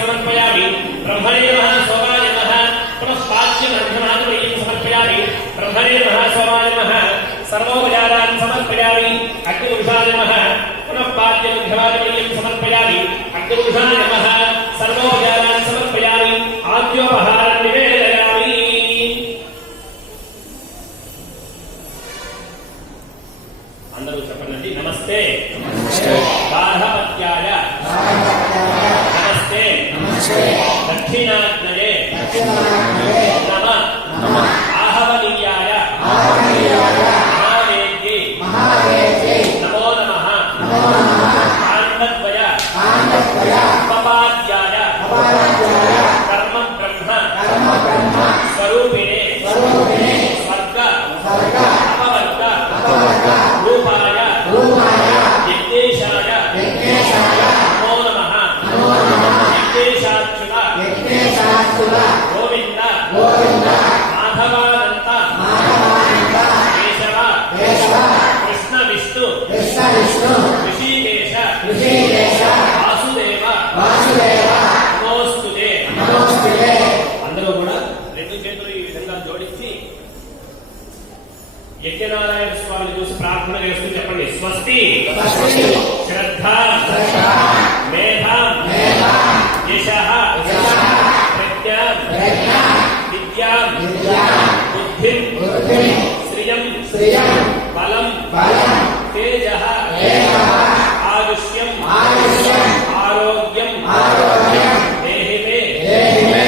समर्पयामि ब्रह्मणे नमः सोमाय नमः पुनस्पाच्यं अर्घ्यमानमयीं समर्पयामि ब्रह्मणे नमः सोमाय नमः सर्वोपचारान् समर्पयामि अग्निपुरुषाय नमः पुनस्पाच्यं अर्घ्यमानमयीं समर्पयामि अग्निपुरुषाय नमः सर्वोपचारान् समर्पयामि आद्योपहारं निवेदयामि अंदरू చెప్పండి నమస్తే बाधपत्याय नमस्ते दक्षिणाग्नये नमः आहवनीयाय महावेद्ये नमो नमः काण्डद्वय उपपाद्याय कर्म ब्रह्म स्वरूपिणे स्वर्ग अपवर्ग रूपाय यज्ञेशाय नमो नमः यज्ञेशाच्युत गोविंद माधवानंद केशव कृष्ण विष्णु ऋषिकेश वासुदेव नमोस्तुते అందరూ కూడా రెండు చేతులు ఈ విధంగా జోడించి యజ్ఞనారాయణ స్వామిని చూసి ప్రార్థన చేస్తూ చెప్పండి స్వస్తి శ్రద్ధ మేధా యశః ప్రజ్ఞా విద్యా బుద్ధిం శ్రియం బలం తేజః ఆయుష్యం ఆరోగ్యం దేహి మే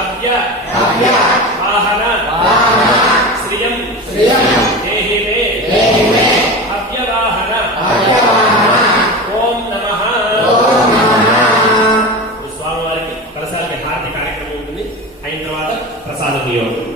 అవ్య వాహన శ్రియం దేహి మే అవ్యవాహన ఓం నమః. స్వామివారికి ప్రసాద హారతి కార్యక్రమం ఉంటుంది. అయిన తర్వాత ప్రసాద వినియోగం.